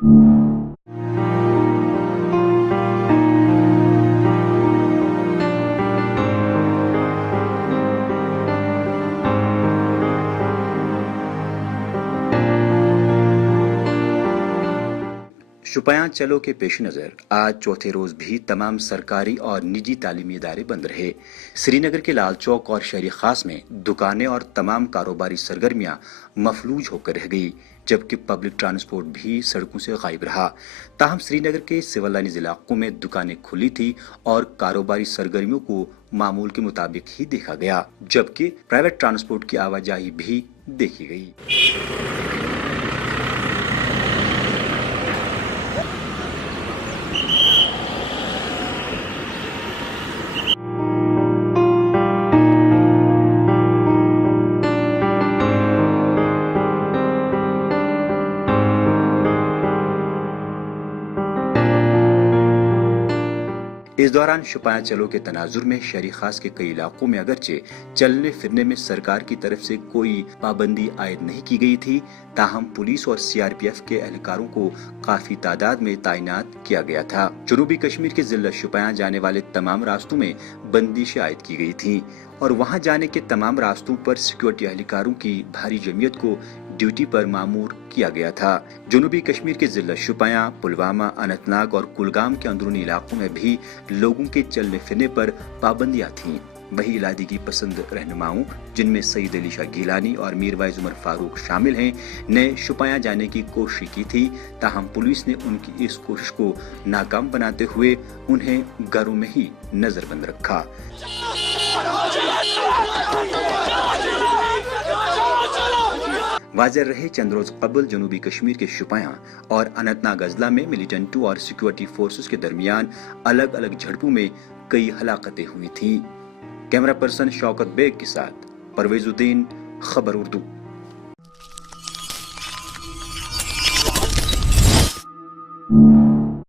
شپیاں چلو کے پیش نظر آج چوتھے روز بھی تمام سرکاری اور نجی تعلیمی ادارے بند رہے۔ سری نگر کے لال چوک اور شہری خاص میں دکانیں اور تمام کاروباری سرگرمیاں مفلوج ہو کر رہ گئی، جبکہ پبلک ٹرانسپورٹ بھی سڑکوں سے غائب رہا۔ تاہم سری نگر کے سول لائنز علاقوں میں دکانیں کھلی تھی اور کاروباری سرگرمیوں کو معمول کے مطابق ہی دیکھا گیا، جبکہ پرائیویٹ ٹرانسپورٹ کی آواجاہی بھی دیکھی گئی۔ اس دوران شپیاں چلو کے تناظر میں شہری خاص کے کئی علاقوں میں اگرچہ چلنے پھرنے میں سرکار کی طرف سے کوئی پابندی عائد نہیں کی گئی تھی، تاہم پولیس اور سی آر پی ایف کے اہلکاروں کو کافی تعداد میں تعینات کیا گیا تھا۔ جنوبی کشمیر کے ضلع شپیاں جانے والے تمام راستوں میں بندشیں عائد کی گئی تھیں اور وہاں جانے کے تمام راستوں پر سیکورٹی اہلکاروں کی بھاری جمعیت کو ڈیوٹی پر مامور کیا گیا تھا۔ جنوبی کشمیر کے ضلع شپیاں، پلوامہ، اننت ناگ اور کلگام کے اندرونی علاقوں میں بھی لوگوں کے چلنے پھرنے پر پابندیاں تھیں۔ وہی علیحدگی پسند رہنماؤں، جن میں سید علی شاہ گیلانی اور میر وائز عمر فاروق شامل ہیں، نے شپیاں جانے کی کوشش کی تھی، تاہم پولیس نے ان کی اس کوشش کو ناکام بناتے ہوئے انہیں گھروں میں ہی نظر بند رکھا۔ واضح رہے چند روز قبل جنوبی کشمیر کے شپیاں اور اننت ناگ اضلاع میں ملیٹنٹوں اور سیکورٹی فورسز کے درمیان الگ الگ جھڑپوں میں کئی ہلاکتیں ہوئی تھیں۔ کیمرہ پرسن شوکت بیگ کے ساتھ پرویز الدین، خبر اردو۔